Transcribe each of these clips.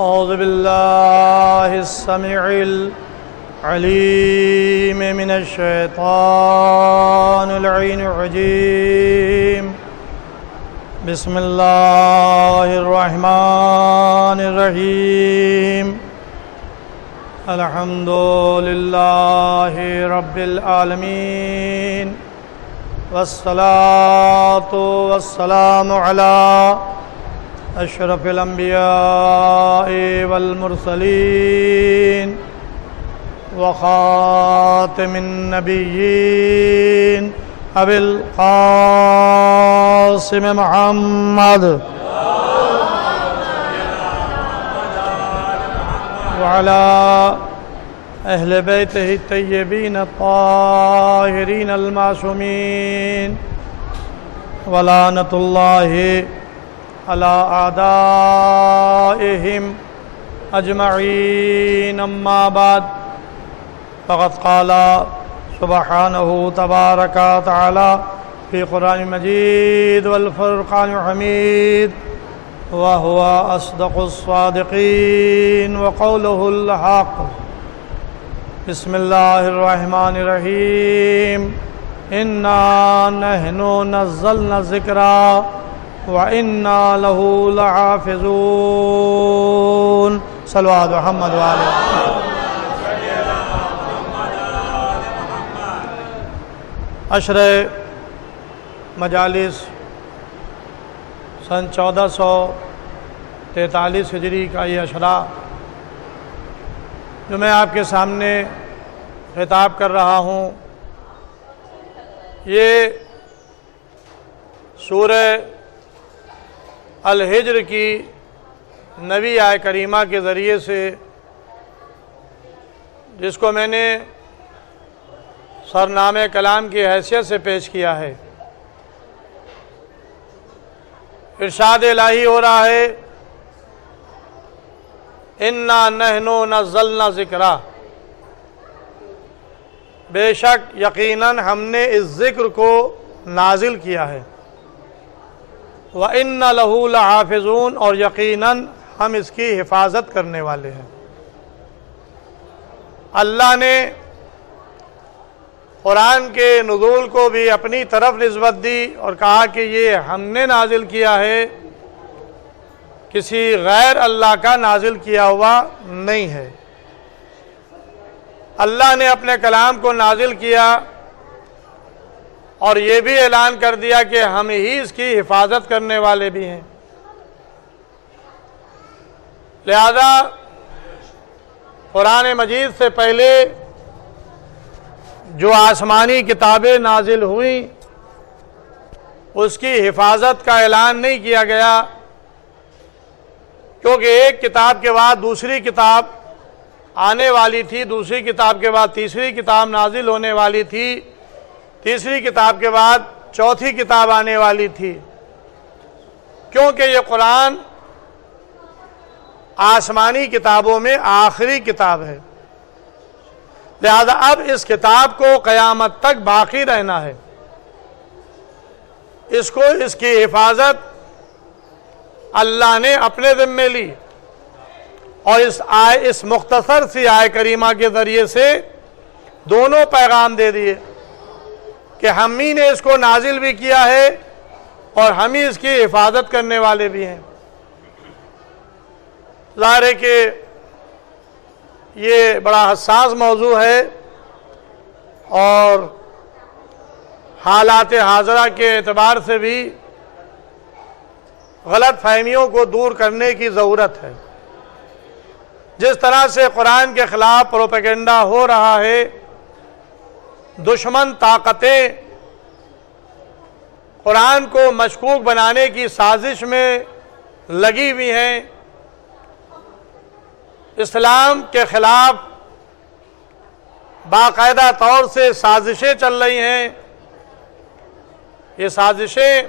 أعوذ بالله السميع العليم من الشيطان اللعين الرجيم. بسم الله الرحمن الرحيم. الحمد لله رب العالمين، والصلاة والسلام على أشرف الأنبياء والمرسلين وخاتم النبيين أبي القاسم محمد وعلى أهل بيته الطيبين الطاهرين المعصومين، ولعنة الله على أعدائهم أجمعين. أما بعد، فقد قال سبحانه تبارك وتعالى في قرآن المجيد والفرقان الحميد: وهو أصدق الصادقين وقوله الحق. بسم الله الرحمن الرحيم. إنا نحن نزلنا الذكر وَإِنَّا لَهُ لَحَافِظُونَ. صلوات محمد وآلہ. عشر مجالس سن 1443 ہجری کا یہ عشرہ جو میں آپ کے سامنے خطاب کر رہا ہوں، یہ سورہ الحجر کی نویں آیہ کریمہ کے ذریعے سے، جس کو میں نے سرنامہ کلام کی حیثیت سے پیش کیا ہے، ارشاد الہی ہو رہا ہے: اِنَّا نَحْنُ نَزَّلْنَا ذِکْرَا، بے شک یقیناً ہم نے اس ذکر کو نازل کیا ہے، وَإِنَّ لَهُ لَحَافِظُونَ، اور یقیناً ہم اس کی حفاظت کرنے والے ہیں. اللہ نے قرآن کے نزول کو بھی اپنی طرف نسبت دی اور کہا کہ یہ ہم نے نازل کیا ہے، کسی غیر اللہ کا نازل کیا ہوا نہیں ہے. اللہ نے اپنے کلام کو نازل کیا اور یہ بھی اعلان کر دیا کہ ہم ہی اس کی حفاظت کرنے والے بھی ہیں. لہذا قرآن مجید سے پہلے جو آسمانی کتابیں نازل ہوئیں اس کی حفاظت کا اعلان نہیں کیا گیا، کیونکہ ایک کتاب کے بعد دوسری کتاب آنے والی تھی، دوسری کتاب کے بعد تیسری کتاب نازل ہونے والی تھی، تیسری کتاب کے بعد چوتھی کتاب آنے والی تھی، کیونکہ یہ قرآن آسمانی کتابوں میں آخری کتاب ہے. لہذا اب اس کتاب کو قیامت تک باقی رہنا ہے، اس کی حفاظت اللہ نے اپنے ذمے لی اور اس مختصر سی آیہ کریمہ کے ذریعے سے دونوں پیغام دے دیے کہ ہم ہی نے اس کو نازل بھی کیا ہے اور ہم ہی اس کی حفاظت کرنے والے بھی ہیں. ظاہر ہے کہ یہ بڑا حساس موضوع ہے اور حالات حاضرہ کے اعتبار سے بھی غلط فہمیوں کو دور کرنے کی ضرورت ہے. جس طرح سے قرآن کے خلاف پروپیگنڈا ہو رہا ہے، دشمن طاقتیں قرآن کو مشکوک بنانے کی سازش میں لگی ہوئی ہیں، اسلام کے خلاف باقاعدہ طور سے سازشیں چل رہی ہیں. یہ سازشیں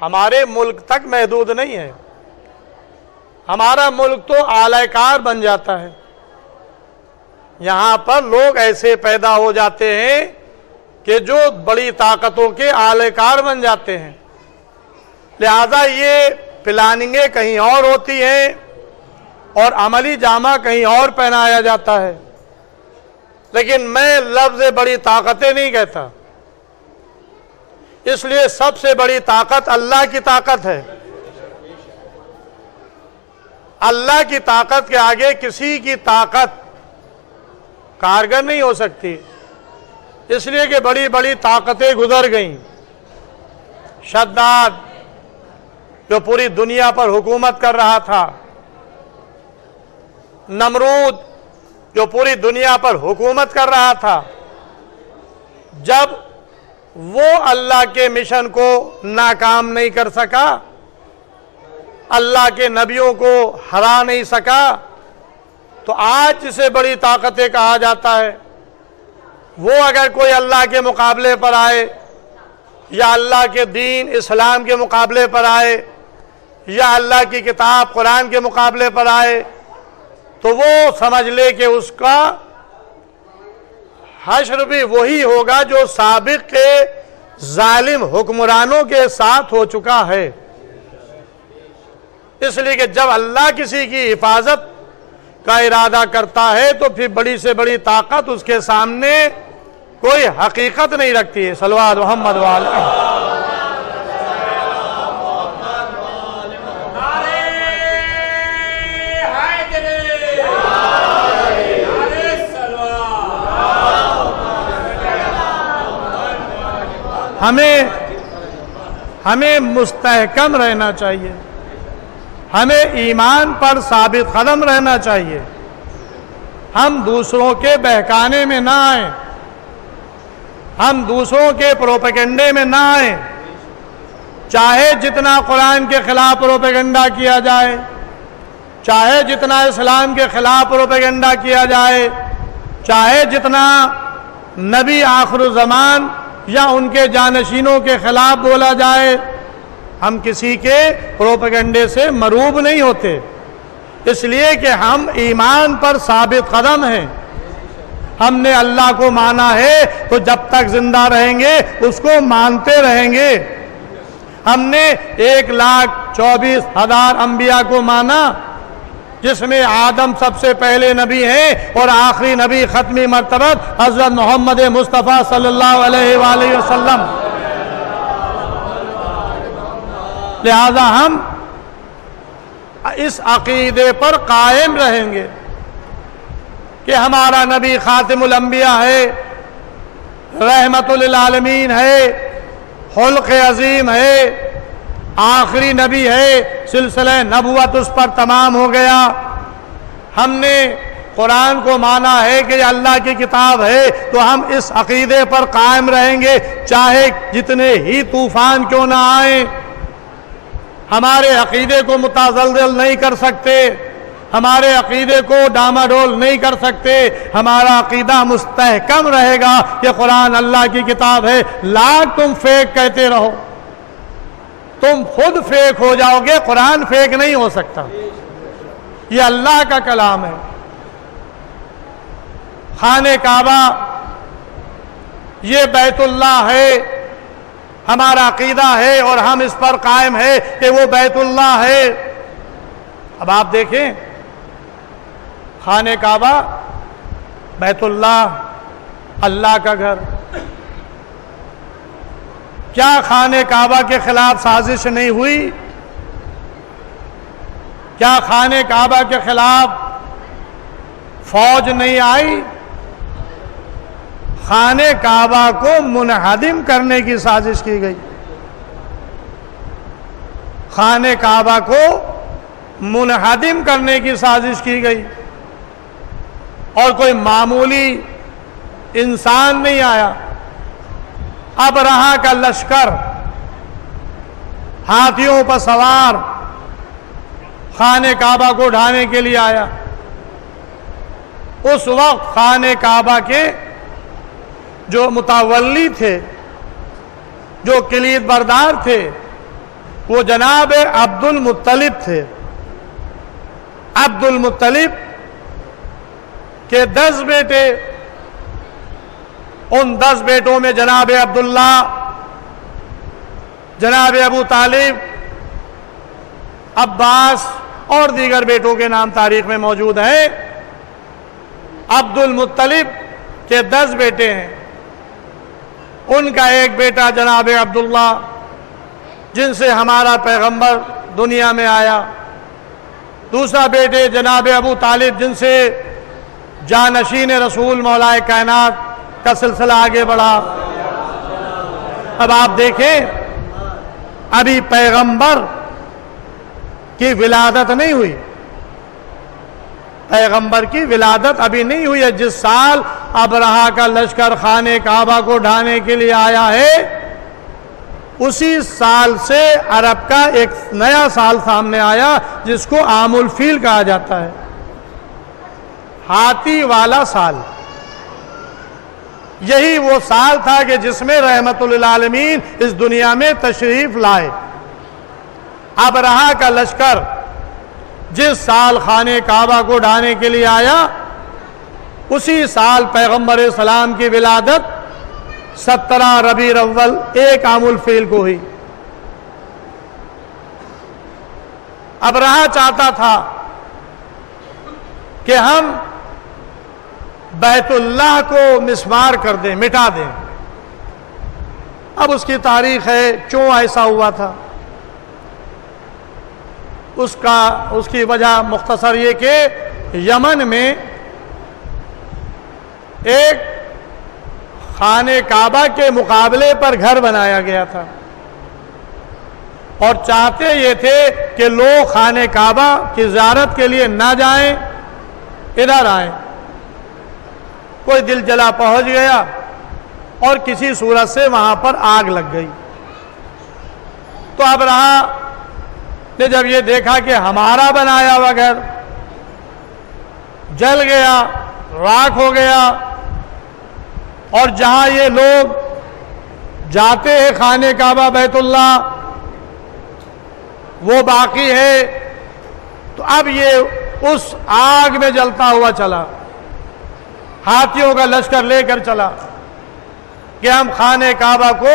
ہمارے ملک تک محدود نہیں ہیں، ہمارا ملک تو اعلی کار بن جاتا ہے. یہاں پر لوگ ایسے پیدا ہو جاتے ہیں کہ جو بڑی طاقتوں کے اعلی کار بن جاتے ہیں. لہذا یہ پلاننگیں کہیں اور ہوتی ہیں اور عملی جامہ کہیں اور پہنایا جاتا ہے. لیکن میں لفظ بڑی طاقتیں نہیں کہتا، اس لیے سب سے بڑی طاقت اللہ کی طاقت ہے. اللہ کی طاقت کے آگے کسی کی طاقت کارگر نہیں ہو سکتی، اس لیے کہ بڑی بڑی طاقتیں گزر گئیں. شداد جو پوری دنیا پر حکومت کر رہا تھا، نمرود جو پوری دنیا پر حکومت کر رہا تھا، جب وہ اللہ کے مشن کو ناکام نہیں کر سکا، اللہ کے نبیوں کو ہرا نہیں سکا، تو آج جسے بڑی طاقتیں کہا جاتا ہے، وہ اگر کوئی اللہ کے مقابلے پر آئے، یا اللہ کے دین اسلام کے مقابلے پر آئے، یا اللہ کی کتاب قرآن کے مقابلے پر آئے، تو وہ سمجھ لے کہ اس کا حشر بھی وہی ہوگا جو سابق کے ظالم حکمرانوں کے ساتھ ہو چکا ہے. اس لیے کہ جب اللہ کسی کی حفاظت کا ارادہ کرتا ہے تو پھر بڑی سے بڑی طاقت اس کے سامنے کوئی حقیقت نہیں رکھتی ہے. صلوات محمد وعلیہ. ہمیں مستحکم رہنا چاہیے، ہمیں ایمان پر ثابت قدم رہنا چاہیے. ہم دوسروں کے بہکانے میں نہ آئیں، ہم دوسروں کے پروپیگنڈے میں نہ آئیں. چاہے جتنا قرآن کے خلاف پروپیگنڈا کیا جائے، چاہے جتنا اسلام کے خلاف پروپیگنڈا کیا جائے، چاہے جتنا نبی آخر الزمان یا ان کے جانشینوں کے خلاف بولا جائے، ہم کسی کے پروپیگنڈے سے مروب نہیں ہوتے. اس لیے کہ ہم ایمان پر ثابت قدم ہیں. ہم نے اللہ کو مانا ہے تو جب تک زندہ رہیں گے اس کو مانتے رہیں گے. ہم نے 1,24,000 انبیاء کو مانا، جس میں آدم سب سے پہلے نبی ہیں اور آخری نبی ختمی مرتبت حضرت محمد مصطفیٰ صلی اللہ علیہ وآلہ وسلم. لہذا ہم اس عقیدے پر قائم رہیں گے کہ ہمارا نبی خاتم الانبیاء ہے، رحمت للعالمین ہے، خلق عظیم ہے، آخری نبی ہے، سلسلہ نبوت اس پر تمام ہو گیا. ہم نے قرآن کو مانا ہے کہ یہ اللہ کی کتاب ہے، تو ہم اس عقیدے پر قائم رہیں گے چاہے جتنے ہی طوفان کیوں نہ آئیں. ہمارے عقیدے کو متزلزل نہیں کر سکتے، ہمارے عقیدے کو ڈاماڈول نہیں کر سکتے. ہمارا عقیدہ مستحکم رہے گا کہ قرآن اللہ کی کتاب ہے. لاکھ تم فیک کہتے رہو، تم خود فیک ہو جاؤ گے، قرآن فیک نہیں ہو سکتا. یہ اللہ کا کلام ہے. خانہ کعبہ یہ بیت اللہ ہے، ہمارا عقیدہ ہے اور ہم اس پر قائم ہے کہ وہ بیت اللہ ہے. اب آپ دیکھیں، خانہ کعبہ بیت اللہ، اللہ کا گھر. کیا خانہ کعبہ کے خلاف سازش نہیں ہوئی؟ کیا خانہ کعبہ کے خلاف فوج نہیں آئی؟ خانہ کعبہ کو منہدم کرنے کی سازش کی گئی. خانہ کعبہ کو منہدم کرنے کی سازش کی گئی، اور کوئی معمولی انسان نہیں آیا. ابرہہ کا لشکر ہاتھیوں پر سوار خانہ کعبہ کو ڈھانے کے لیے آیا. اس وقت خانہ کعبہ کے جو متولی تھے، جو کلید بردار تھے، وہ جناب عبد المطلب تھے. عبد المطلب کے 10 بیٹے، ان 10 بیٹوں میں جناب عبداللہ، جناب ابو طالب، عباس اور دیگر بیٹوں کے نام تاریخ میں موجود ہیں۔ عبد المطلب کے 10 بیٹے ہیں، ان کا ایک بیٹا جناب عبداللہ جن سے ہمارا پیغمبر دنیا میں آیا، دوسرا بیٹے جناب ابو طالب جن سے جانشین رسول مولا کائنات کا سلسلہ آگے بڑھا۔ اب آپ دیکھیں، ابھی پیغمبر کی ولادت نہیں ہوئی، پیغمبر کی ولادت ابھی نہیں ہوئی ہے۔ جس سال ابرہہ کا لشکر خانہ کعبہ کو ڈھانے کے لیے آیا ہے، اسی سال سے عرب کا ایک نیا سال سامنے آیا جس کو عام الفیل کہا جاتا ہے، ہاتھی والا سال۔ یہی وہ سال تھا کہ جس میں رحمت للعالمین اس دنیا میں تشریف لائے۔ ابرہہ کا لشکر جس سال خانہ کعبہ کو ڈھانے کے لیے آیا، اسی سال پیغمبر اسلام کی ولادت 17 ربیع الاول 1 عام الفیل کو ہوئی۔ ابرہہ چاہتا تھا کہ ہم بیت اللہ کو مسمار کر دیں، مٹا دیں۔ اب اس کی تاریخ ہے کیوں ایسا ہوا تھا، اس کی وجہ مختصر یہ کہ یمن میں ایک خانہ کعبہ کے مقابلے پر گھر بنایا گیا تھا، اور چاہتے یہ تھے کہ لوگ خانہ کعبہ کی زیارت کے لیے نہ جائیں، ادھر آئیں۔ کوئی دل جلا پہنچ گیا اور کسی صورت سے وہاں پر آگ لگ گئی۔ تو ابرہہ نے جب یہ دیکھا کہ ہمارا بنایا ہوا گھر جل گیا، راکھ ہو گیا، اور جہاں یہ لوگ جاتے ہیں خانہ کعبہ بیت اللہ وہ باقی ہے، تو اب یہ اس آگ میں جلتا ہوا چلا، ہاتھیوں کا لشکر لے کر چلا کہ ہم خانہ کعبہ کو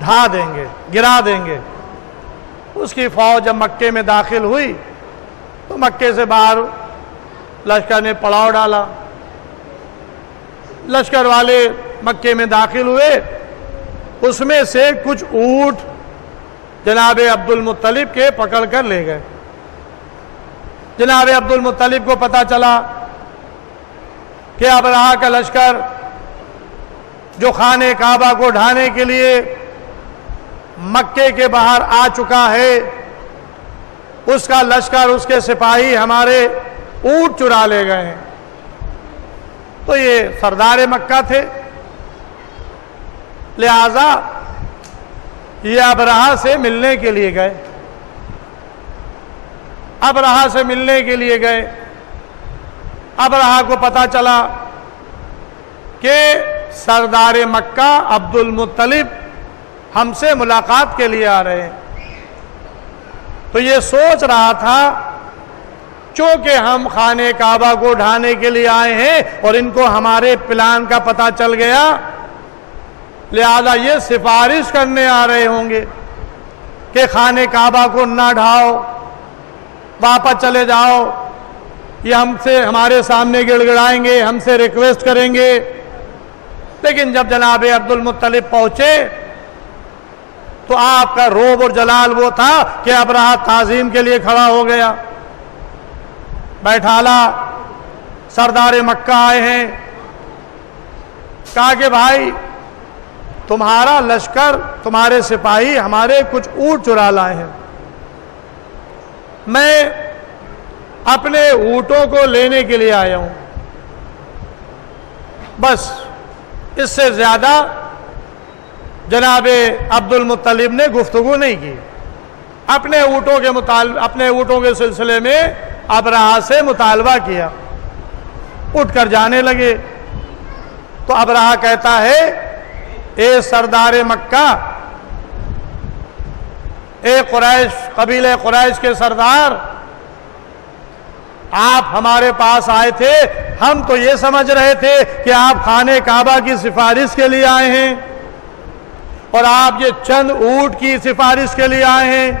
ڈھا دیں گے، گرا دیں گے۔ اس کی فوج جب مکے میں داخل ہوئی تو مکے سے باہر لشکر نے پڑاؤ ڈالا، لشکر والے مکے میں داخل ہوئے، اس میں سے کچھ اونٹ جناب عبد المطلب کے پکڑ کر لے گئے۔ جناب عبد المطلب کو پتا چلا کہ ابرہہ کا لشکر جو خانہ کعبہ کو ڈھانے کے لیے مکے کے باہر آ چکا ہے، اس کا لشکر، اس کے سپاہی ہمارے اونٹ چرا لے گئے ہیں۔ تو یہ سردار مکہ تھے، لہذا یہ ابرہہ سے ملنے کے لیے گئے، ابرہہ سے ملنے کے لیے گئے۔ ابرہہ کو پتا چلا کہ سردار مکہ عبد المطلب ہم سے ملاقات کے لیے آ رہے ہیں، تو یہ سوچ رہا تھا چونکہ ہم خانہ کعبہ کو ڈھانے کے لیے آئے ہیں اور ان کو ہمارے پلان کا پتا چل گیا، لہذا یہ سفارش کرنے آ رہے ہوں گے کہ خانہ کعبہ کو نہ ڈھاؤ، واپس چلے جاؤ، یہ ہم سے ہمارے سامنے گڑ گڑائیں گے، ہم سے ریکویسٹ کریں گے۔ لیکن جب جناب عبد المطلب پہنچے تو آپ کا روب اور جلال وہ تھا کہ ابرہہ تعظیم کے لیے کھڑا ہو گیا، بیٹھالا، سردار مکہ آئے ہیں، کہا کہ بھائی تمہارا لشکر، تمہارے سپاہی ہمارے کچھ اونٹ چرا لائے ہیں، میں اپنے اونٹوں کو لینے کے لیے آیا ہوں، بس اس سے زیادہ جناب عبد المطلب نے گفتگو نہیں کی۔ اپنے اونٹوں کے سلسلے میں ابرہہ سے مطالبہ کیا، اٹھ کر جانے لگے۔ تو ابرہہ کہتا ہے، اے سردار مکہ، اے قریش، قبیلہ قریش کے سردار، آپ ہمارے پاس آئے تھے، ہم تو یہ سمجھ رہے تھے کہ آپ خانہ کعبہ کی سفارش کے لیے آئے ہیں اور آپ یہ چند اونٹ کی سفارش کے لیے آئے ہیں،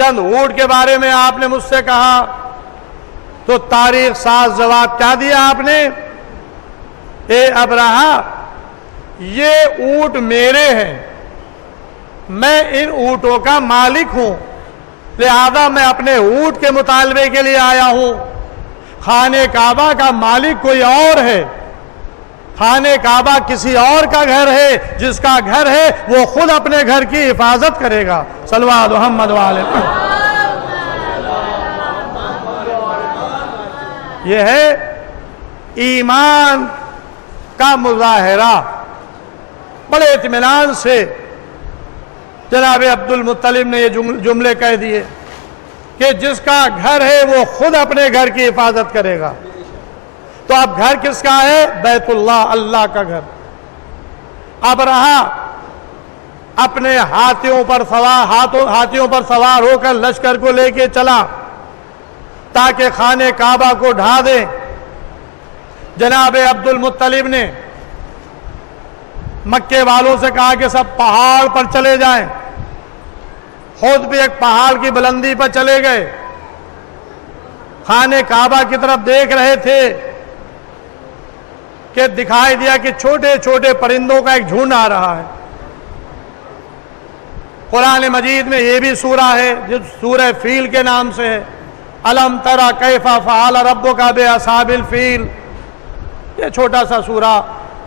چند اونٹ کے بارے میں آپ نے مجھ سے کہا تو تاریخ ساز جواب کیا دیا آپ نے؟ اے ابرہا، یہ اونٹ میرے ہیں، میں ان اونٹوں کا مالک ہوں، لہذا میں اپنے اونٹ کے مطالبے کے لیے آیا ہوں۔ خانہ کعبہ کا مالک کوئی اور ہے، خانہ کعبہ کسی اور کا گھر ہے، جس کا گھر ہے وہ خود اپنے گھر کی حفاظت کرے گا۔ صلوات محمد والے۔ یہ ہے ایمان کا مظاہرہ۔ بڑے اطمینان سے جناب عبد المطلب نے یہ جملے کہہ دیے کہ جس کا گھر ہے وہ خود اپنے گھر کی حفاظت کرے گا۔ تو اب گھر کس کا ہے؟ بیت اللہ، اللہ کا گھر۔ ابرہا اپنے ہاتھیوں پر سوار ہو کر لشکر کو لے کے چلا تاکہ خانہ کعبہ کو ڈھا دے۔ جناب عبد المطلب نے مکے والوں سے کہا کہ سب پہاڑ پر چلے جائیں، خود بھی ایک پہاڑ کی بلندی پر چلے گئے، خانہ کعبہ کی طرف دیکھ رہے تھے کہ دکھائی دیا کہ چھوٹے چھوٹے پرندوں کا ایک جھنڈ آ رہا ہے۔ قرآن مجید میں یہ بھی سورہ ہے جو سورہ فیل کے نام سے ہے، الم تری کیف فعل ربک باصحاب الفیل۔ یہ چھوٹا سا سورہ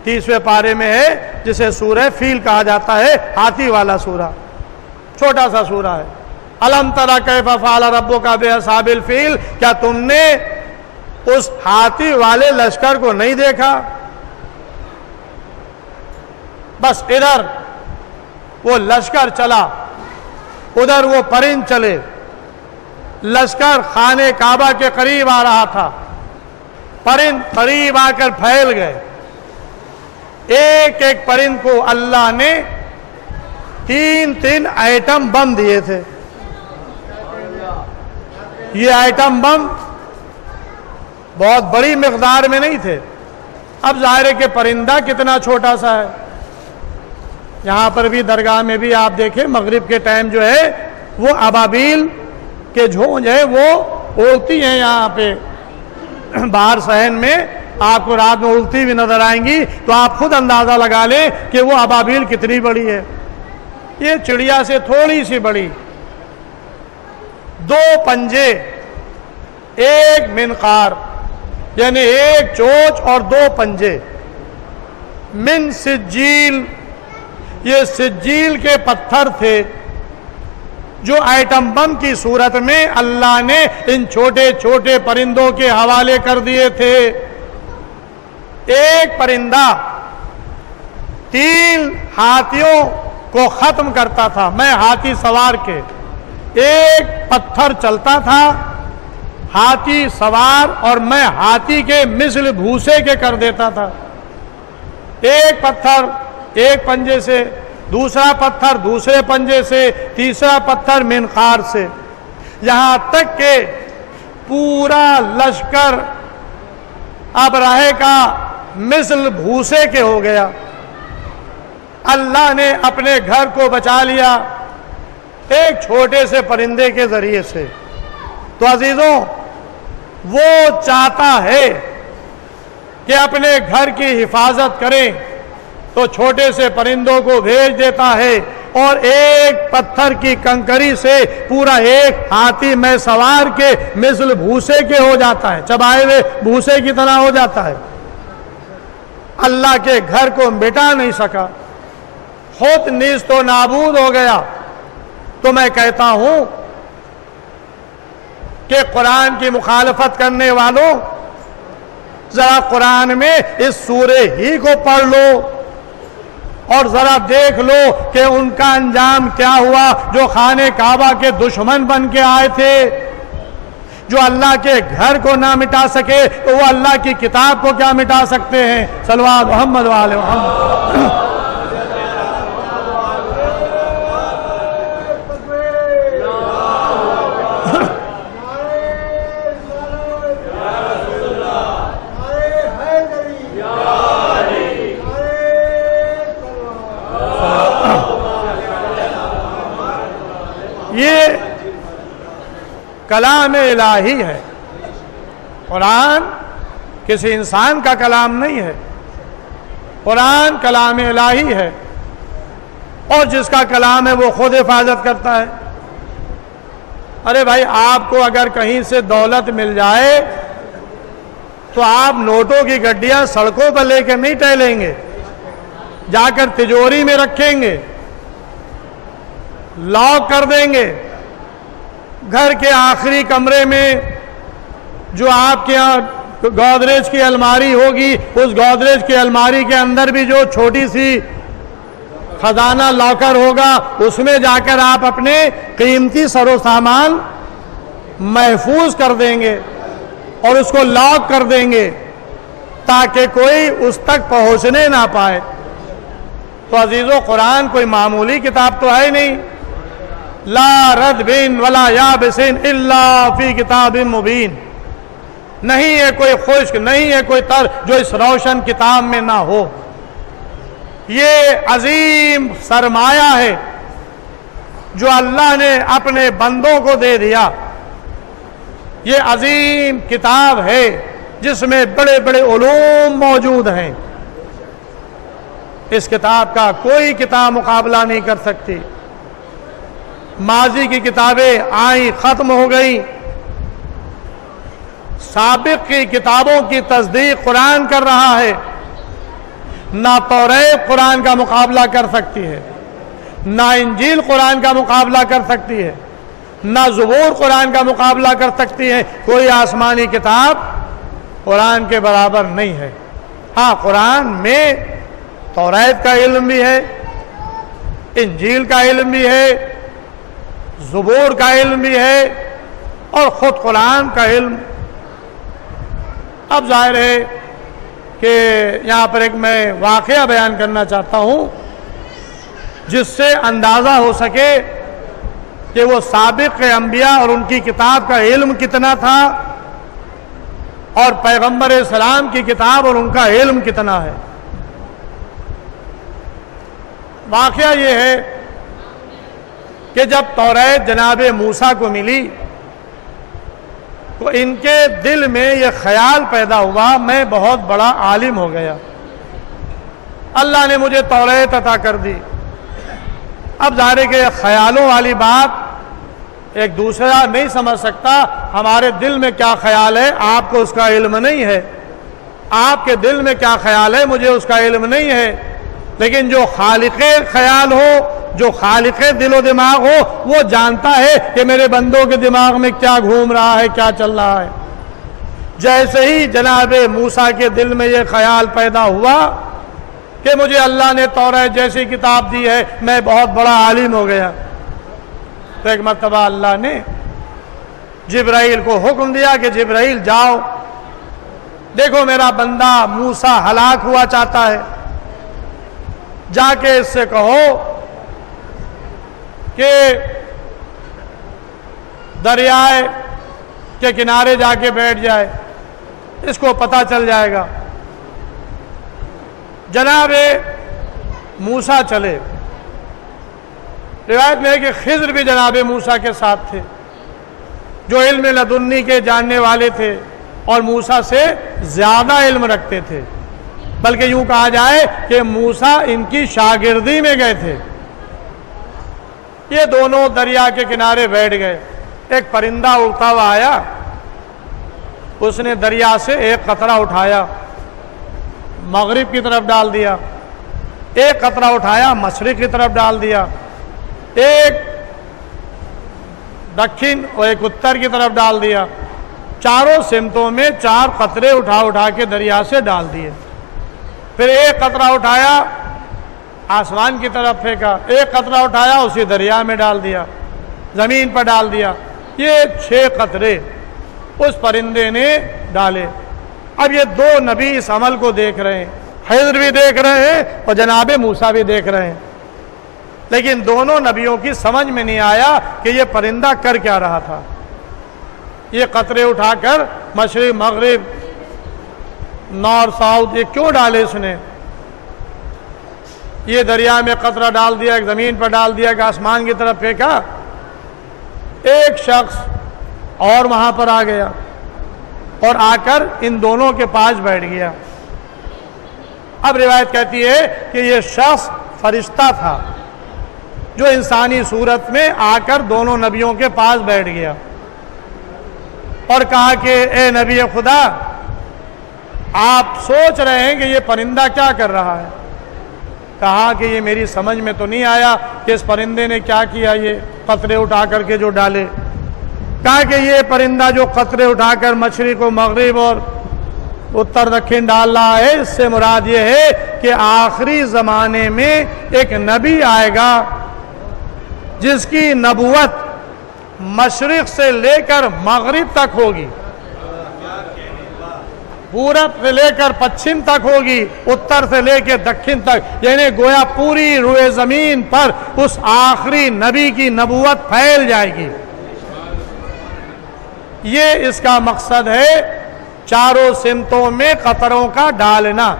30ویں پارے میں ہے جسے سورہ فیل کہا جاتا ہے، ہاتھی والا سورہ، چھوٹا سا سورہ ہے۔ الم تری کیف فعل ربک باصحاب الفیل، کیا تم نے اس ہاتھی والے لشکر کو نہیں دیکھا؟ بس ادھر وہ لشکر چلا، ادھر وہ پرند چلے، لشکر خانہ کعبہ کے قریب آ رہا تھا، پرند قریب آ کر پھیل گئے۔ ایک ایک پرند کو اللہ نے 3 ایٹم بم دیے تھے۔ یہ ایٹم بم بہت بڑی مقدار میں نہیں تھے۔ اب ظاہر ہے کہ پرندہ کتنا چھوٹا سا ہے۔ یہاں پر بھی درگاہ میں بھی آپ دیکھیں مغرب کے ٹائم جو ہے وہ ابابیل کے جھونج ہے وہ اڑتی ہیں، یہاں پہ باہر صحن میں آپ کو رات میں اڑتی ہوئی نظر آئیں گی، تو آپ خود اندازہ لگا لیں کہ وہ ابابیل کتنی بڑی ہے۔ یہ چڑیا سے تھوڑی سی بڑی، 2 پنجے، ایک منقار، یعنی ایک چونچ اور 2 پنجے، من سجیل، یہ سجیل کے پتھر تھے جو ایٹم بم کی صورت میں اللہ نے ان چھوٹے چھوٹے پرندوں کے حوالے کر دیے تھے۔ ایک پرندہ 3 ہاتھیوں کو ختم کرتا تھا، میں ہاتھی سوار کے، ایک پتھر چلتا تھا ہاتھی سوار اور میں ہاتھی کے مثل بھوسے کے کر دیتا تھا۔ ایک پتھر ایک پنجے سے، دوسرا پتھر دوسرے پنجے سے، تیسرا پتھر منقار سے، یہاں تک کہ پورا لشکر ابرہے کا مثل بھوسے کے ہو گیا۔ اللہ نے اپنے گھر کو بچا لیا ایک چھوٹے سے پرندے کے ذریعے سے۔ تو عزیزوں، وہ چاہتا ہے کہ اپنے گھر کی حفاظت کریں تو چھوٹے سے پرندوں کو بھیج دیتا ہے، اور ایک پتھر کی کنکری سے پورا ایک ہاتھی میں سوار کے مثل بھوسے کے ہو جاتا ہے، چبائے ہوئے بھوسے کی طرح ہو جاتا ہے۔ اللہ کے گھر کو مٹا نہیں سکا، خود نیست و نابود ہو گیا۔ تو میں کہتا ہوں کہ قرآن کی مخالفت کرنے والوں، ذرا قرآن میں اس سورے ہی کو پڑھ لو اور ذرا دیکھ لو کہ ان کا انجام کیا ہوا، جو خانہ کعبہ کے دشمن بن کے آئے تھے، جو اللہ کے گھر کو نہ مٹا سکے تو وہ اللہ کی کتاب کو کیا مٹا سکتے ہیں؟ صلوات محمد وآل محمد۔ کلام الہی ہے۔ قرآن کسی انسان کا کلام نہیں ہے، قرآن کلام الہی ہے، اور جس کا کلام ہے وہ خود حفاظت کرتا ہے۔ ارے بھائی، آپ کو اگر کہیں سے دولت مل جائے تو آپ نوٹوں کی گڈیاں سڑکوں پر لے کے نہیں ٹہلیں گے، جا کر تجوری میں رکھیں گے، لاک کر دیں گے۔ گھر کے آخری کمرے میں جو آپ کے یہاں گودریج کی الماری ہوگی، اس گودریج کی الماری کے اندر بھی جو چھوٹی سی خزانہ لاکر ہوگا، اس میں جا کر آپ اپنے قیمتی سر و سامان محفوظ کر دیں گے اور اس کو لاک کر دیں گے تاکہ کوئی اس تک پہنچنے نہ پائے۔ تو عزیزو، قرآن کوئی معمولی کتاب تو ہے نہیں۔ لا ردب ولا یابس الا فی کتاب مبین، نہیں ہے کوئی خشک، نہیں ہے کوئی تر جو اس روشن کتاب میں نہ ہو۔ یہ عظیم سرمایہ ہے جو اللہ نے اپنے بندوں کو دے دیا۔ یہ عظیم کتاب ہے جس میں بڑے بڑے علوم موجود ہیں۔ اس کتاب کا کوئی کتاب مقابلہ نہیں کر سکتی۔ ماضی کی کتابیں آئیں، ختم ہو گئیں، سابق کی کتابوں کی تصدیق قرآن کر رہا ہے۔ نہ توریت قرآن کا مقابلہ کر سکتی ہے، نہ انجیل قرآن کا مقابلہ کر سکتی ہے، نہ زبور قرآن کا مقابلہ کر سکتی ہے۔ کوئی آسمانی کتاب قرآن کے برابر نہیں ہے۔ ہاں، قرآن میں توریت کا علم بھی ہے، انجیل کا علم بھی ہے، زبور کا علم بھی ہے، اور خود قرآن کا علم۔ اب ظاہر ہے کہ یہاں پر ایک میں واقعہ بیان کرنا چاہتا ہوں جس سے اندازہ ہو سکے کہ وہ سابق انبیاء اور ان کی کتاب کا علم کتنا تھا، اور پیغمبر اسلام کی کتاب اور ان کا علم کتنا ہے۔ واقعہ یہ ہے کہ جب توریت جناب موسیٰ کو ملی تو ان کے دل میں یہ خیال پیدا ہوا، میں بہت بڑا عالم ہو گیا، اللہ نے مجھے توریت عطا کر دی۔ اب ظاہر ہے کہ خیالوں والی بات ایک دوسرا نہیں سمجھ سکتا۔ ہمارے دل میں کیا خیال ہے آپ کو اس کا علم نہیں ہے، آپ کے دل میں کیا خیال ہے مجھے اس کا علم نہیں ہے، لیکن جو خالق خیال ہو، جو خالق دل و دماغ ہو، وہ جانتا ہے کہ میرے بندوں کے دماغ میں کیا گھوم رہا ہے، کیا چل رہا ہے۔ جیسے ہی جناب موسیٰ کے دل میں یہ خیال پیدا ہوا کہ مجھے اللہ نے توریت جیسی کتاب دی ہے، میں بہت بڑا عالم ہو گیا، تو ایک مرتبہ اللہ نے جبرائیل کو حکم دیا کہ جبرائیل جاؤ، دیکھو میرا بندہ موسیٰ ہلاک ہوا چاہتا ہے، جا کے اس سے کہو کہ دریائے کے کنارے جا کے بیٹھ جائے، اس کو پتہ چل جائے گا۔ جناب موسیٰ چلے۔ روایت میں ہے کہ خضر بھی جناب موسیٰ کے ساتھ تھے، جو علم لدنی کے جاننے والے تھے اور موسیٰ سے زیادہ علم رکھتے تھے، بلکہ یوں کہا جائے کہ موسیٰ ان کی شاگردی میں گئے تھے۔ یہ دونوں دریا کے کنارے بیٹھ گئے۔ ایک پرندہ اڑتا ہوا آیا، اس نے دریا سے ایک قطرہ اٹھایا، مغرب کی طرف ڈال دیا، ایک قطرہ اٹھایا مشرق کی طرف ڈال دیا، ایک دکھن اور ایک اتر کی طرف ڈال دیا۔ چاروں سمتوں میں 4 قطرے اٹھا اٹھا کے دریا سے ڈال دیے۔ پھر ایک قطرہ اٹھایا آسمان کی طرف پھینکا، ایک قطرہ اٹھایا اسی دریا میں ڈال دیا، زمین پر ڈال دیا۔ یہ 6 قطرے اس پرندے نے ڈالے۔ اب یہ 2 نبی اس عمل کو دیکھ رہے ہیں، خضر بھی دیکھ رہے ہیں اور جناب موسیٰ بھی دیکھ رہے ہیں، لیکن دونوں نبیوں کی سمجھ میں نہیں آیا کہ یہ پرندہ کر کیا رہا تھا۔ یہ قطرے اٹھا کر مشرق مغرب نارتھ ساؤتھ یہ کیوں ڈالے اس نے؟ یہ دریا میں قطرہ ڈال دیا، ایک زمین پر ڈال دیا، کہ آسمان کی طرف پھینکا۔ ایک شخص اور وہاں پر آ گیا اور آ کر ان دونوں کے پاس بیٹھ گیا۔ اب روایت کہتی ہے کہ یہ شخص فرشتہ تھا جو انسانی صورت میں آ کر دونوں نبیوں کے پاس بیٹھ گیا اور کہا کہ اے نبی خدا، آپ سوچ رہے ہیں کہ یہ پرندہ کیا کر رہا ہے؟ کہا کہ یہ میری سمجھ میں تو نہیں آیا کہ اس پرندے نے کیا کیا، یہ قطرے اٹھا کر کے جو ڈالے۔ کہا کہ یہ پرندہ جو قطرے اٹھا کر مشرق و مغرب اور اتر دکھن ڈال رہا ہے، اس سے مراد یہ ہے کہ آخری زمانے میں ایک نبی آئے گا جس کی نبوت مشرق سے لے کر مغرب تک ہوگی، پورب سے لے کر پچھم تک ہوگی، اتر سے لے کے دکھن تک، یعنی گویا پوری روئے زمین پر اس آخری نبی کی نبوت پھیل جائے گی۔ یہ اس کا مقصد ہے، چاروں سمتوں میں قطروں کا ڈالنا۔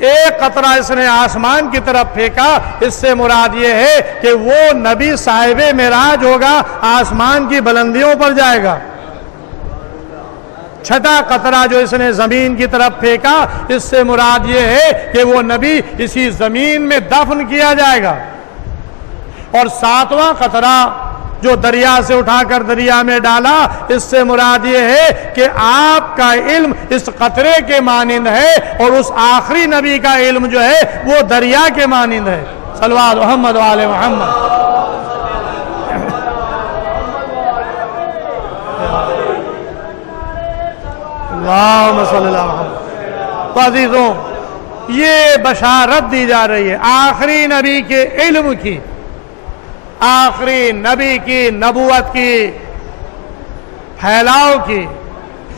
ایک قطرہ اس نے آسمان کی طرف پھینکا، اس سے مراد یہ ہے کہ وہ نبی صاحب معراج ہوگا، آسمان کی بلندیوں پر جائے گا۔ چھٹا قطرہ جو اس نے زمین کی طرف پھینکا، اس سے مراد یہ ہے کہ وہ نبی اسی زمین میں دفن کیا جائے گا۔ اور ساتواں قطرہ جو دریا سے اٹھا کر دریا میں ڈالا، اس سے مراد یہ ہے کہ آپ کا علم اس قطرے کے مانند ہے اور اس آخری نبی کا علم جو ہے وہ دریا کے مانند ہے۔ صلوات محمد و آل محمد۔ اللہم صلی اللہ علیہ وسلم۔ تو عزیزوں، یہ بشارت دی جا رہی ہے آخری نبی کے علم کی، آخری نبی کی نبوت کی، پھیلاؤ کی،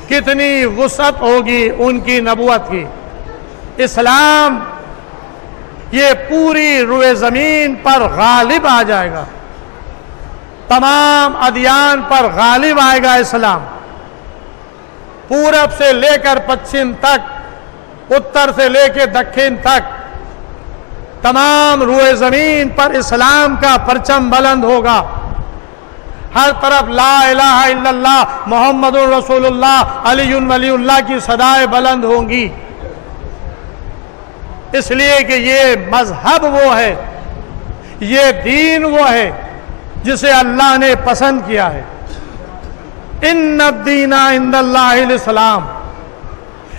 کتنی وسعت ہوگی ان کی نبوت کی۔ اسلام یہ پوری روئے زمین پر غالب آ جائے گا، تمام ادیان پر غالب آئے گا اسلام، پورب سے لے کر پچھم تک، اتر سے لے کے دکھن تک، تمام روئے زمین پر اسلام کا پرچم بلند ہوگا۔ ہر طرف لا الہ الا اللہ محمد رسول اللہ علی ولی اللہ کی صدائیں بلند ہوں گی، اس لیے کہ یہ مذہب وہ ہے، یہ دین وہ ہے جسے اللہ نے پسند کیا ہے۔ ان الدین عند اللہ الاسلام،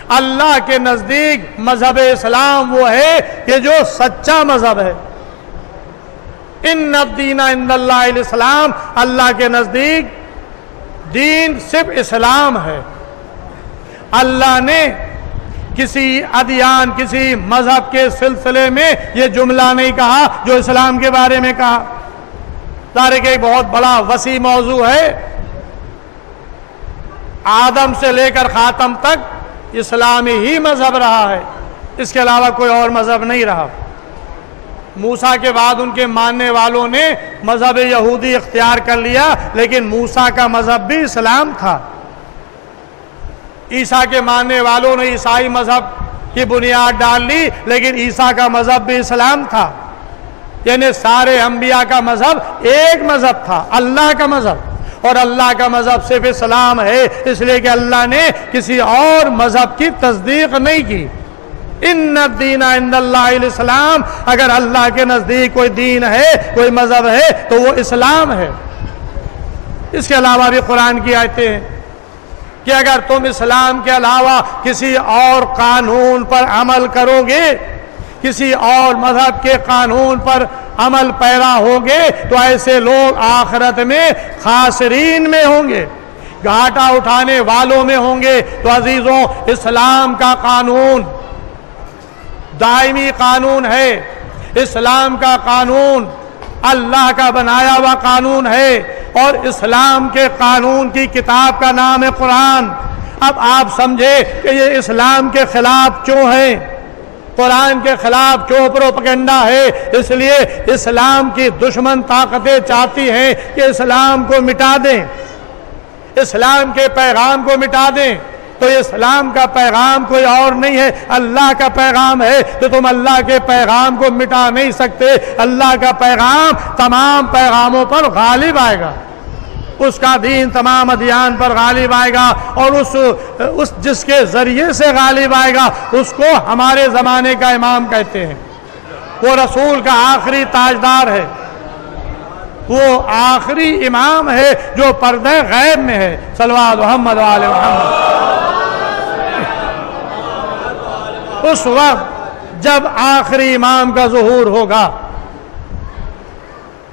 اللہ کے نزدیک مذہب اسلام وہ ہے کہ جو سچا مذہب ہے۔ ان الدین عند اللہ الاسلام، اللہ کے نزدیک دین صرف اسلام ہے۔ اللہ نے کسی ادیان، کسی مذہب کے سلسلے میں یہ جملہ نہیں کہا جو اسلام کے بارے میں کہا۔ تاریخ ایک بہت بڑا وسیع موضوع ہے، آدم سے لے کر خاتم تک اسلامی ہی مذہب رہا ہے، اس کے علاوہ کوئی اور مذہب نہیں رہا۔ موسیٰ کے بعد ان کے ماننے والوں نے مذہب یہودی اختیار کر لیا، لیکن موسیٰ کا مذہب بھی اسلام تھا۔ عیسیٰ کے ماننے والوں نے عیسائی مذہب کی بنیاد ڈال لی، لیکن عیسیٰ کا مذہب بھی اسلام تھا۔ یعنی سارے انبیاء کا مذہب ایک مذہب تھا، اللہ کا مذہب، اور اللہ کا مذہب صرف اسلام ہے، اس لیے کہ اللہ نے کسی اور مذہب کی تصدیق نہیں کی۔ ان الدین عند اللہ الاسلام، اگر اللہ کے نزدیک کوئی دین ہے، کوئی مذہب ہے تو وہ اسلام ہے۔ اس کے علاوہ بھی قرآن کی آیتیں ہیں کہ اگر تم اسلام کے علاوہ کسی اور قانون پر عمل کرو گے، کسی اور مذہب کے قانون پر عمل پیرا ہوں گے، تو ایسے لوگ آخرت میں خاسرین میں ہوں گے، گھاٹا اٹھانے والوں میں ہوں گے۔ تو عزیزوں، اسلام کا قانون دائمی قانون ہے، اسلام کا قانون اللہ کا بنایا ہوا قانون ہے، اور اسلام کے قانون کی کتاب کا نام ہے قرآن۔ اب آپ سمجھے کہ یہ اسلام کے خلاف کیوں ہے، قرآن کے خلاف کیوں پروپیگنڈا ہے؟ اس لیے اسلام کی دشمن طاقتیں چاہتی ہیں کہ اسلام کو مٹا دیں، اسلام کے پیغام کو مٹا دیں۔ تو اسلام کا پیغام کوئی اور نہیں ہے، اللہ کا پیغام ہے، تو تم اللہ کے پیغام کو مٹا نہیں سکتے۔ اللہ کا پیغام تمام پیغاموں پر غالب آئے گا، اس کا دین تمام ادیان پر غالب آئے گا، اور اس جس کے ذریعے سے غالب آئے گا اس کو ہمارے زمانے کا امام کہتے ہیں۔ وہ رسول کا آخری تاجدار ہے، وہ آخری امام ہے جو پردہ غیب میں ہے۔ صلوات محمد و آل محمد۔ اس وقت جب آخری امام کا ظہور ہوگا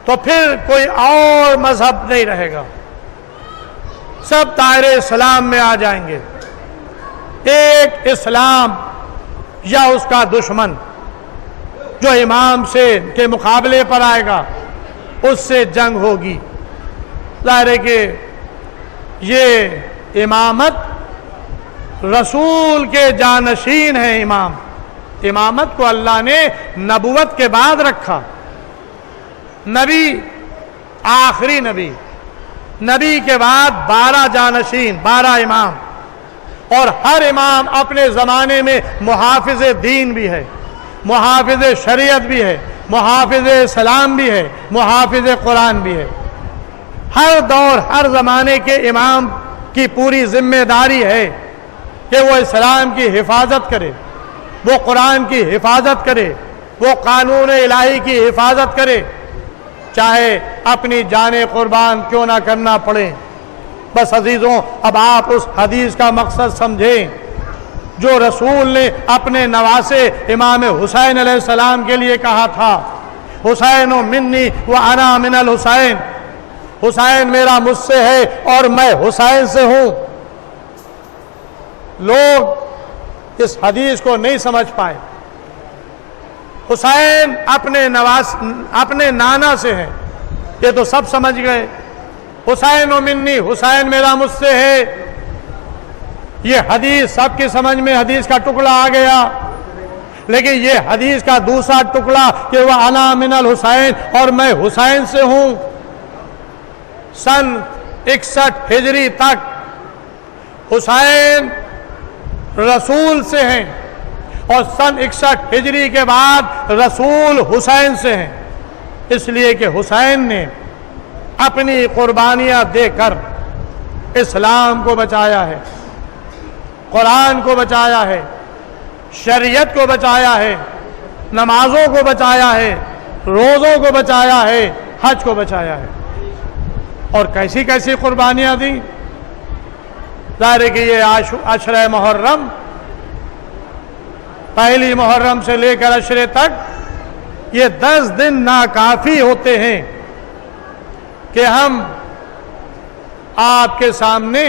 تو پھر کوئی اور مذہب نہیں رہے گا، سب دائرے اسلام میں آ جائیں گے۔ ایک اسلام یا اس کا دشمن جو امام کے مقابلے پر آئے گا اس سے جنگ ہوگی۔ ظاہر ہے کہ یہ امامت رسول کے جانشین ہیں۔ امامت کو اللہ نے نبوت کے بعد رکھا۔ نبی آخری نبی کے بعد 12 جانشین، 12 امام، اور ہر امام اپنے زمانے میں محافظ دین بھی ہے، محافظ شریعت بھی ہے، محافظ اسلام بھی ہے، محافظ قرآن بھی ہے۔ ہر دور ہر زمانے کے امام کی پوری ذمہ داری ہے کہ وہ اسلام کی حفاظت کرے، وہ قرآن کی حفاظت کرے، وہ قانون الہی کی حفاظت کرے، چاہے اپنی جان قربان کیوں نہ کرنا پڑے۔ بس عزیزوں، اب آپ اس حدیث کا مقصد سمجھیں جو رسول نے اپنے نواسے امام حسین علیہ السلام کے لیے کہا تھا، حسین منی وانا من الحسین، حسین میرا مجھ سے ہے اور میں حسین سے ہوں۔ لوگ اس حدیث کو نہیں سمجھ پائے۔ حسین اپنے نانا سے ہے، یہ تو سب سمجھ گئے۔ حسین و منی، حسین میرا مجھ سے ہے، یہ حدیث سب کی سمجھ میں حدیث کا ٹکڑا آ گیا۔ لیکن یہ حدیث کا دوسرا ٹکڑا کہ وہ انا من الحسین، اور میں حسین سے ہوں، سن 61 ہجری تک حسین رسول سے ہیں، اور سن 61 ہجری کے بعد رسول حسین سے ہیں، اس لیے کہ حسین نے اپنی قربانیاں دے کر اسلام کو بچایا ہے، قرآن کو بچایا ہے، شریعت کو بچایا ہے، نمازوں کو بچایا ہے، روزوں کو بچایا ہے، حج کو بچایا ہے۔ اور کیسی کیسی قربانیاں دیں۔ ظاہر ہے کہ یہ عشرہ محرم، پہلی محرم سے لے کر عشرے تک یہ 10 دن ناکافی ہوتے ہیں کہ ہم آپ کے سامنے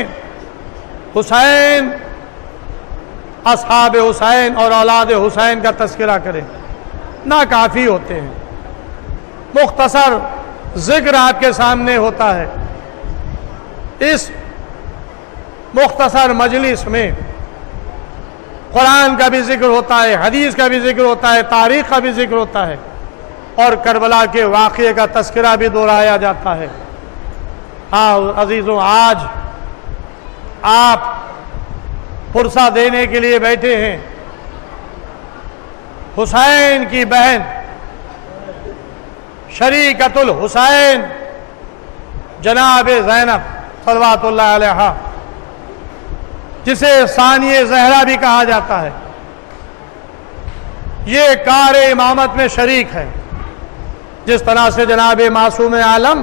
حسین، اصحاب حسین اور اولاد حسین کا تذکرہ کریں، ناکافی ہوتے ہیں۔ مختصر ذکر آپ کے سامنے ہوتا ہے۔ اس مختصر مجلس میں قرآن کا بھی ذکر ہوتا ہے، حدیث کا بھی ذکر ہوتا ہے، تاریخ کا بھی ذکر ہوتا ہے، اور کربلا کے واقعے کا تذکرہ بھی دہرایا جاتا ہے۔ ہاں عزیزوں، آج آپ فرصہ دینے کے لیے بیٹھے ہیں حسین کی بہن شریکۃ الحسین جناب زینب صلوات اللہ علیہا، جسے ثانیہ زہرا بھی کہا جاتا ہے، یہ کار امامت میں شریک ہے۔ جس طرح سے جناب معصوم عالم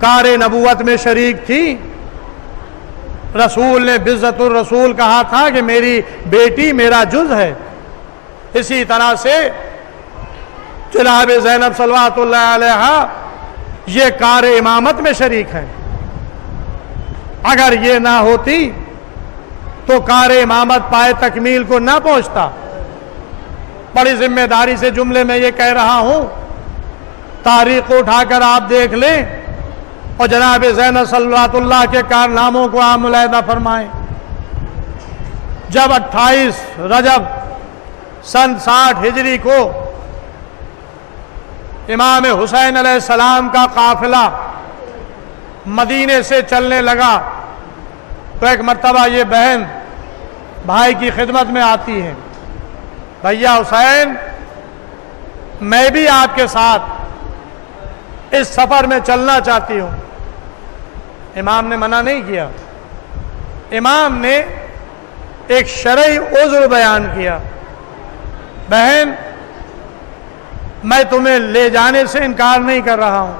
کار نبوت میں شریک تھی، رسول نے بذت الرسول کہا تھا کہ میری بیٹی میرا جز ہے، اسی طرح سے جناب زینب صلوات اللہ علیہا یہ کار امامت میں شریک ہے۔ اگر یہ نہ ہوتی تو کار امامت پائے تکمیل کو نہ پہنچتا۔ بڑی ذمہ داری سے جملے میں یہ کہہ رہا ہوں، تاریخ کو اٹھا کر آپ دیکھ لیں اور جناب زینب صلوات اللہ کے کارناموں کو آپ ملاحظہ فرمائیں۔ جب 28 رجب سن 60 ہجری کو امام حسین علیہ السلام کا قافلہ مدینے سے چلنے لگا تو ایک مرتبہ یہ بہن بھائی کی خدمت میں آتی ہے، بھیا حسین، میں بھی آپ کے ساتھ اس سفر میں چلنا چاہتی ہوں، امام نے منع نہیں کیا، امام نے ایک شرعی عذر بیان کیا، بہن میں تمہیں لے جانے سے انکار نہیں کر رہا ہوں،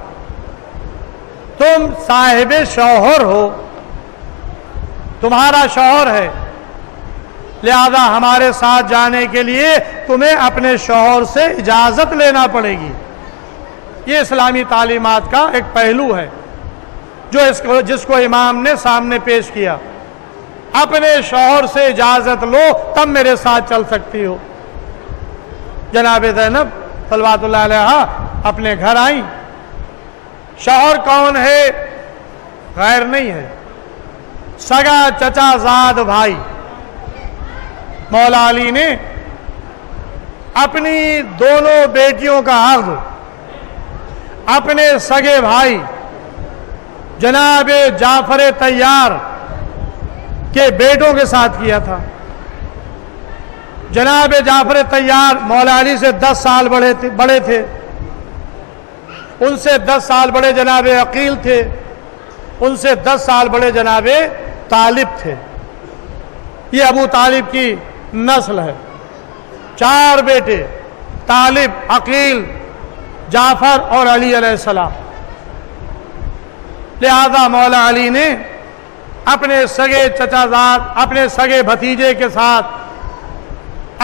تم صاحب شوہر ہو، تمہارا شوہر ہے، لہذا ہمارے ساتھ جانے کے لیے تمہیں اپنے شوہر سے اجازت لینا پڑے گی۔ یہ اسلامی تعلیمات کا ایک پہلو ہے جس کو امام نے سامنے پیش کیا، اپنے شوہر سے اجازت لو تب میرے ساتھ چل سکتی ہو۔ جناب زینب صلوات اللہ علیہا اپنے گھر آئیں، شوہر کون ہے؟ غیر نہیں ہے، سگا چچا زاد بھائی۔ مولا علی نے اپنی دونوں بیٹیوں کا عقد اپنے سگے بھائی جناب جعفر طیار کے بیٹوں کے ساتھ کیا تھا۔ جناب جعفر طیار مولا علی سے 10 سال بڑے تھے، ان سے 10 سال بڑے جناب عقیل تھے، ان سے 10 سال بڑے جناب طالب تھے۔ یہ ابو طالب کی نسل ہے، 4 بیٹے طالب، عقیل، جعفر اور علی علیہ السلام۔ لہذا مولا علی نے اپنے سگے چچا زاد، اپنے سگے بھتیجے کے ساتھ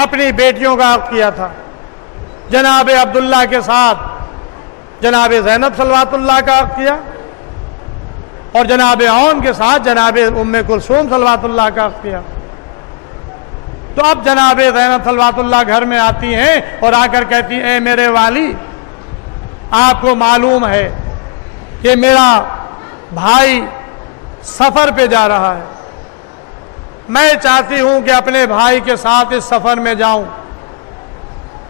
اپنی بیٹیوں کا عقد کیا تھا۔ جناب عبداللہ کے ساتھ جناب زینب صلوات اللہ کا عقد کیا، اور جناب عون کے ساتھ جناب ام کلثوم صلوات اللہ کا عقد کیا۔ تو اب جناب زینب صلوات اللہ گھر میں آتی ہیں اور آ کر کہتی ہیں اے میرے والی، آپ کو معلوم ہے کہ میرا بھائی سفر پہ جا رہا ہے، میں چاہتی ہوں کہ اپنے بھائی کے ساتھ اس سفر میں جاؤں۔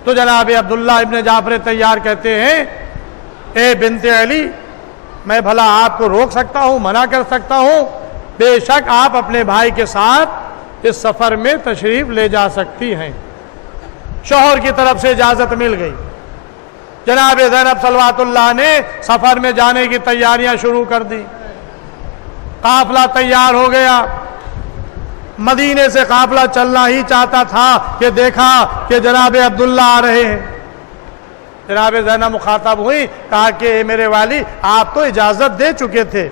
تو جناب عبداللہ ابن جعفر طیار کہتے ہیں اے بنت علی، میں بھلا آپ کو روک سکتا ہوں، منع کر سکتا ہوں؟ بے شک آپ اپنے بھائی کے ساتھ اس سفر میں تشریف لے جا سکتی ہیں۔ شوہر کی طرف سے اجازت مل گئی۔ جناب زینب صلوات اللہ نے سفر میں جانے کی تیاریاں شروع کر دی، قافلہ تیار ہو گیا۔ مدینے سے قافلہ چلنا ہی چاہتا تھا کہ دیکھا کہ جناب عبداللہ آ رہے ہیں۔ جناب زینب مخاطب ہوئی، کہا کہ اے میرے والی، آپ تو اجازت دے چکے تھے،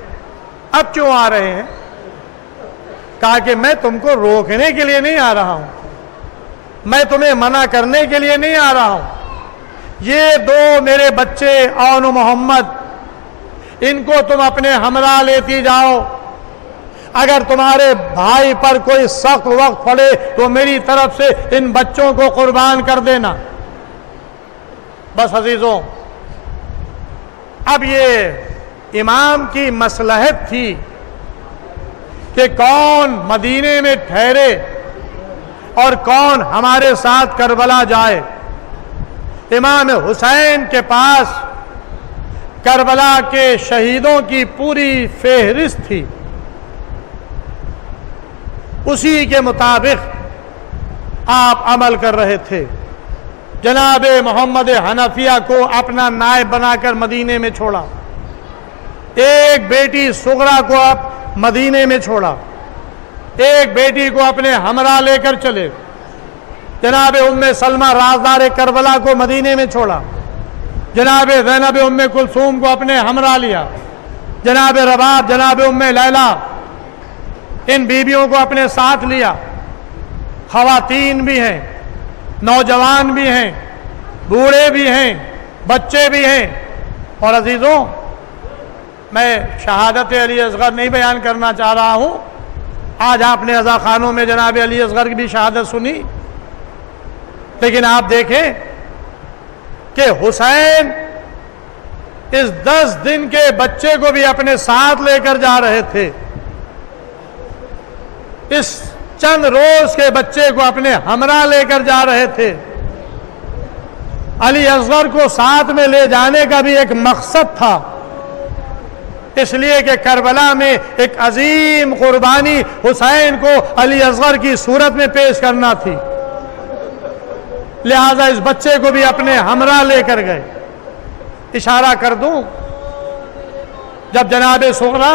اب کیوں آ رہے ہیں؟ کہا کہ میں تم کو روکنے کے لیے نہیں آ رہا ہوں، میں تمہیں منع کرنے کے لیے نہیں آ رہا ہوں۔ یہ 2 میرے بچے عون و محمد، ان کو تم اپنے ہمراہ لیتی جاؤ، اگر تمہارے بھائی پر کوئی سخت وقت پڑے تو میری طرف سے ان بچوں کو قربان کر دینا۔ بس عزیزوں، اب یہ امام کی مصلحت تھی کہ کون مدینے میں ٹھہرے اور کون ہمارے ساتھ کربلا جائے۔ امام حسین کے پاس کربلا کے شہیدوں کی پوری فہرست تھی، اسی کے مطابق آپ عمل کر رہے تھے۔ جناب محمد حنفیہ کو اپنا نائب بنا کر مدینے میں چھوڑا، ایک بیٹی صغرا کو مدینے میں چھوڑا، ایک بیٹی کو اپنے ہمراہ لے کر چلے۔ جناب ام سلمہ رازدار کربلا کو مدینے میں چھوڑا، جناب زینب ام کلثوم کو اپنے ہمراہ لیا، جناب رباب، جناب ام لیلہ، ان بیویوں کو اپنے ساتھ لیا۔ خواتین بھی ہیں، نوجوان بھی ہیں، بوڑھے بھی ہیں، بچے بھی ہیں۔ اور عزیزوں، میں شہادت علی اصغر نہیں بیان کرنا چاہ رہا ہوں، آج آپ نے عزا خانوں میں جناب علی اصغر کی بھی شہادت سنی، لیکن آپ دیکھیں کہ حسین اس 10 دن کے بچے کو بھی اپنے ساتھ لے کر جا رہے تھے، اس چند روز کے بچے کو اپنے ہمراہ لے کر جا رہے تھے۔ علی اصغر کو ساتھ میں لے جانے کا بھی ایک مقصد تھا، اس لیے کہ کربلا میں ایک عظیم قربانی حسین کو علی اصغر کی صورت میں پیش کرنا تھی، لہذا اس بچے کو بھی اپنے ہمراہ لے کر گئے۔ اشارہ کر دوں، جب جناب صغرا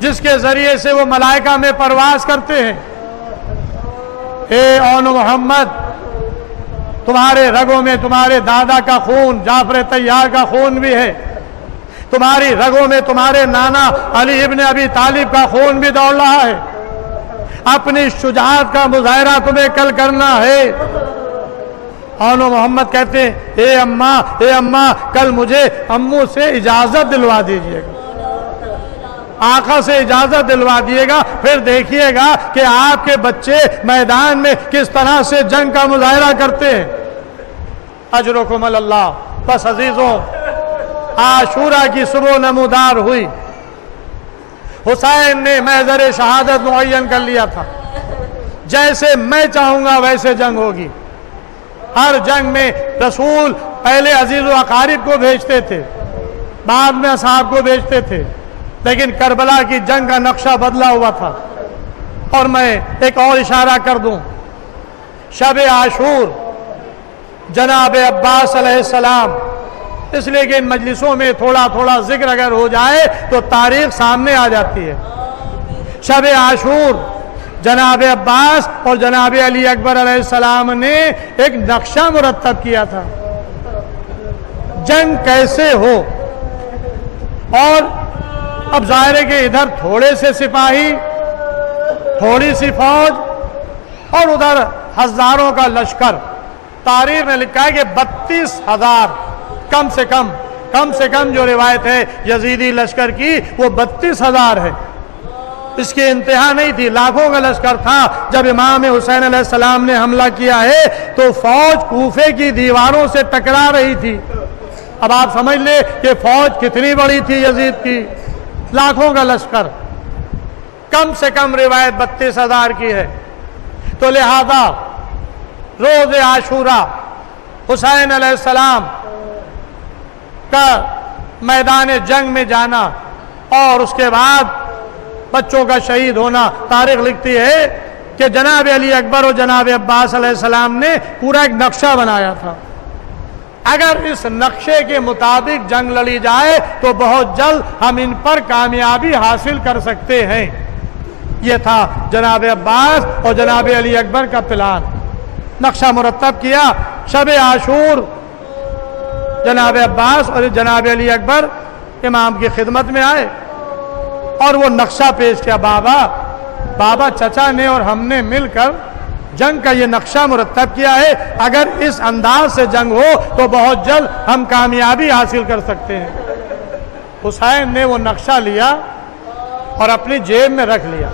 جس کے ذریعے سے وہ ملائکہ میں پرواز کرتے ہیں۔ اے اون محمد، تمہارے رگوں میں تمہارے دادا کا خون جعفر طیار کا خون بھی ہے، تمہاری رگوں میں تمہارے نانا علی ابن ابی طالب کا خون بھی دوڑ رہا ہے، اپنی شجاعت کا مظاہرہ تمہیں کل کرنا ہے۔ اون محمد کہتے ہیں اے اماں کل مجھے امو سے اجازت دلوا دیجئے گا، آقا سے اجازت دلوا دیے گا، پھر دیکھیے گا کہ آپ کے بچے میدان میں کس طرح سے جنگ کا مظاہرہ کرتے ہیں۔ اجرکم اللہ۔ بس عزیزوں، عاشورہ کی صبح نمودار ہوئی، حسین نے محضر شہادت معین کر لیا تھا، جیسے میں چاہوں گا ویسے جنگ ہوگی۔ ہر جنگ میں رسول پہلے عزیز و اقارب کو بھیجتے تھے، بعد میں اصحاب کو بھیجتے تھے، لیکن کربلا کی جنگ کا نقشہ بدلا ہوا تھا۔ اور میں ایک اور اشارہ کر دوں، شب عاشور جناب عباس علیہ السلام، اس لیے کہ ان مجلسوں میں تھوڑا تھوڑا ذکر اگر ہو جائے تو تاریخ سامنے آ جاتی ہے۔ شب عاشور جناب عباس اور جناب علی اکبر علیہ السلام نے ایک نقشہ مرتب کیا تھا، جنگ کیسے ہو۔ اور اب ظاہر ہے کہ ادھر تھوڑے سے سپاہی، تھوڑی سی فوج، اور ادھر ہزاروں کا لشکر۔ تاریخ نے لکھا ہے کہ 32,000 کم سے کم جو روایت ہے یزیدی لشکر کی وہ 32,000 ہے۔ اس کی انتہا نہیں تھی، لاکھوں کا لشکر تھا۔ جب امام حسین علیہ السلام نے حملہ کیا ہے تو فوج کوفے کی دیواروں سے ٹکرا رہی تھی۔ اب آپ سمجھ لیں کہ فوج کتنی بڑی تھی یزید کی، لاکھوں کا لشکر، کم سے کم روایت 32,000 کی ہے۔ تو لہذا روز عاشورہ حسین علیہ السلام کا میدان جنگ میں جانا اور اس کے بعد بچوں کا شہید ہونا، تاریخ لکھتی ہے کہ جناب علی اکبر اور جناب عباس علیہ السلام نے پورا ایک نقشہ بنایا تھا، اگر اس نقشے کے مطابق جنگ لڑی جائے تو بہت جلد ہم ان پر کامیابی حاصل کر سکتے ہیں۔ یہ تھا جناب عباس اور جناب علی اکبر کا پلان، نقشہ مرتب کیا۔ شب عاشور جناب عباس اور جناب علی اکبر امام کی خدمت میں آئے اور وہ نقشہ پیش کیا، بابا چچا نے اور ہم نے مل کر جنگ کا یہ نقشہ مرتب کیا ہے، اگر اس انداز سے جنگ ہو تو بہت جلد ہم کامیابی حاصل کر سکتے ہیں۔ حسین نے وہ نقشہ لیا اور اپنی جیب میں رکھ لیا،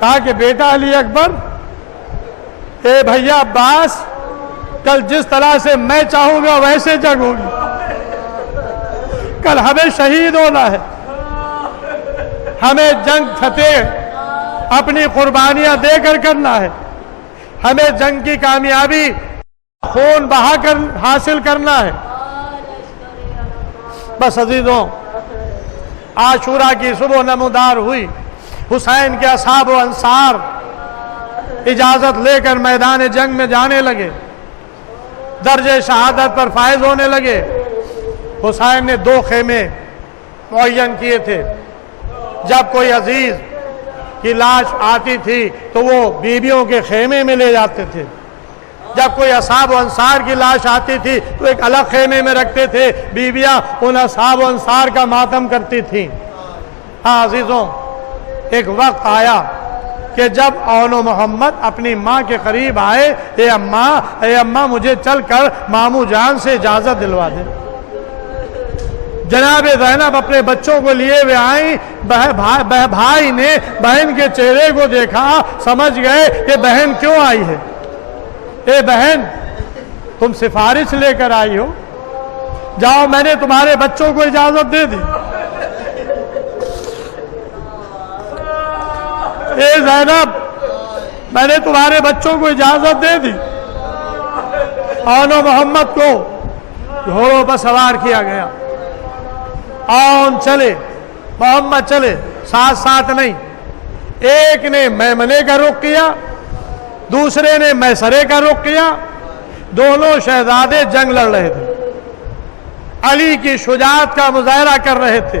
کہا کہ بیٹا علی اکبر، اے بھیا عباس، کل جس طرح سے میں چاہوں گا ویسے جنگ ہوگی، کل ہمیں شہید ہونا ہے، ہمیں جنگ فتح اپنی قربانیاں دے کر کرنا ہے، ہمیں جنگ کی کامیابی خون بہا کر حاصل کرنا ہے۔ بس عزیزوں، عاشورہ کی صبح نمودار ہوئی، حسین کے اصحاب و انصار اجازت لے کر میدان جنگ میں جانے لگے، درجہ شہادت پر فائز ہونے لگے۔ حسین نے 2 خیمے معین کیے تھے، جب کوئی عزیز کی لاش آتی تھی تو وہ بیویوں کے خیمے میں لے جاتے تھے، جب کوئی اصحاب و انصار کی لاش آتی تھی تو ایک الگ خیمے میں رکھتے تھے، بیویاں ان اصحاب و انصار کا ماتم کرتی تھیں۔ ہاں عزیزوں، ایک وقت آیا کہ جب اون محمد اپنی ماں کے قریب آئے، اے اماں مجھے چل کر ماموں جان سے اجازت دلوا دے۔ جناب زینب اپنے بچوں کو لیے ہوئے آئیں، بھائی نے بہن کے چہرے کو دیکھا، سمجھ گئے کہ بہن کیوں آئی ہے۔ اے بہن، تم سفارش لے کر آئی ہو، جاؤ میں نے تمہارے بچوں کو اجازت دے دی۔ اے زینب، میں نے تمہارے بچوں کو اجازت دے دی۔ اون محمد کو گھوڑوں پر سوار کیا گیا، اون چلے، محمد چلے، ساتھ نہیں۔ ایک نے میمنے کا رخ کیا، دوسرے نے میسرے کا رخ کیا، دونوں شہزادے جنگ لڑ رہے تھے، علی کی شجاعت کا مظاہرہ کر رہے تھے،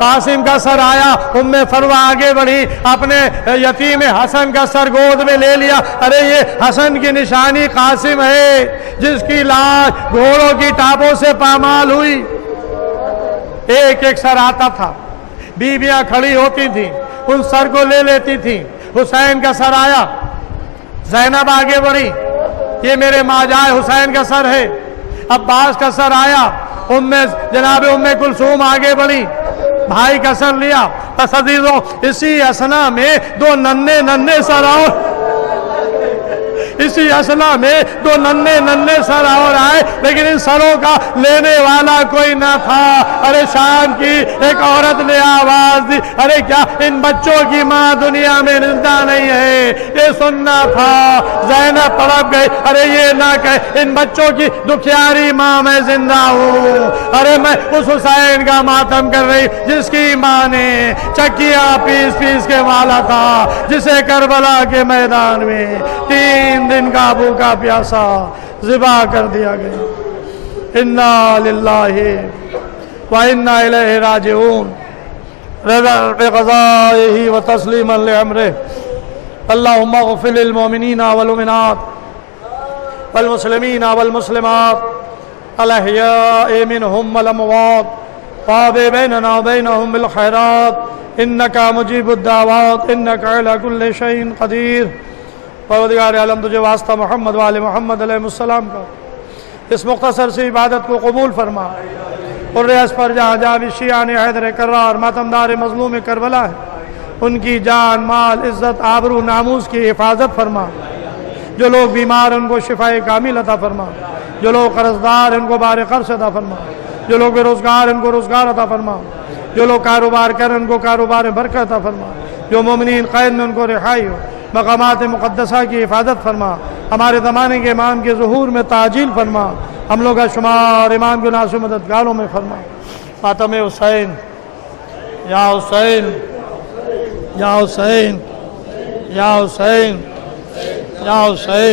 قاسم کا سر آیا، ام فروہ آگے بڑھی، اپنے یتیم حسن کا سر گود میں لے لیا۔ ارے یہ حسن کی نشانی قاسم ہے جس کی لاش گھوڑوں کی ٹاپوں سے پامال ہوئی۔ ایک ایک سر آتا تھا، بیویاں کھڑی ہوتی تھیں، ان سر کو لے لیتی تھیں۔ حسین کا سر آیا، زینب آگے بڑھی، یہ میرے ماجائے حسین کا سر ہے۔ عباس کا سر آیا، جناب ام کلثوم آگے بڑھی، بھائی کا سر لیا۔ بس عزیزوں اسی اسنا میں دو ننھے سر اور اسی اسنا میں دو ننھے سر اور آئے، لیکن ان سروں کا لینے والا کوئی نہ تھا۔ ارے شام کی ایک عورت نے آواز دی، ارے کیا ان بچوں کی ماں دنیا میں زندہ نہیں ہے؟ یہ سننا تھا۔ زینب تڑپ گئی، ارے یہ نہ کہے ان بچوں کی دکھیاری ماں میں زندہ ہوں۔ ارے میں اس حسین کا ماتم کر رہی جس کی ماں نے چکیاں پیس پیس کے مالا تھا، جسے کربلا کے میدان میں 3 دن کا بھوکا پیاسا ذبح کر دیا گیا۔ انا للہ و انا الیہ راجعون، رضا بقضائہ و تسلیما لامرہ۔ اللہم اغفر للمؤمنین والمؤمنات والمسلمین والمسلمات الاحیاء منہم والاموات، وابع بیننا وبینہم بالخیرات انک مجیب الدعوات انک علی کل شیء قدیر۔ پروردگار عالم تجھے واسطہ محمد وآل محمد علیہ السلام کا اس مختصر سی عبادت کو قبول فرما، اور ریاض پر جہاں جہاں بھی شیعان حیدر کرار ماتمدار مظلوم کربلا ہے، ان کی جان مال عزت آبرو ناموس کی حفاظت فرما۔ جو لوگ بیمار ان کو شفاء کامل عطا فرما، جو لوگ قرضدار ان کو بار قرض عطا فرما، جو لوگ بے روزگار ان کو روزگار عطا فرما، جو لوگ کاروبار کر ان کو کاروبار برکت عطا فرما، جو مومنین قید میں ان کو رہائی ہو۔ مقامات مقدسہ کی حفاظت فرما، ہمارے زمانے کے امام کے ظہور میں تعجیل فرما، ہم لوگ کا شمار امام کے ناصر مددگاروں میں فرما۔ ماتم حسین، یا حسین یا حسین یا حسین یا حسین۔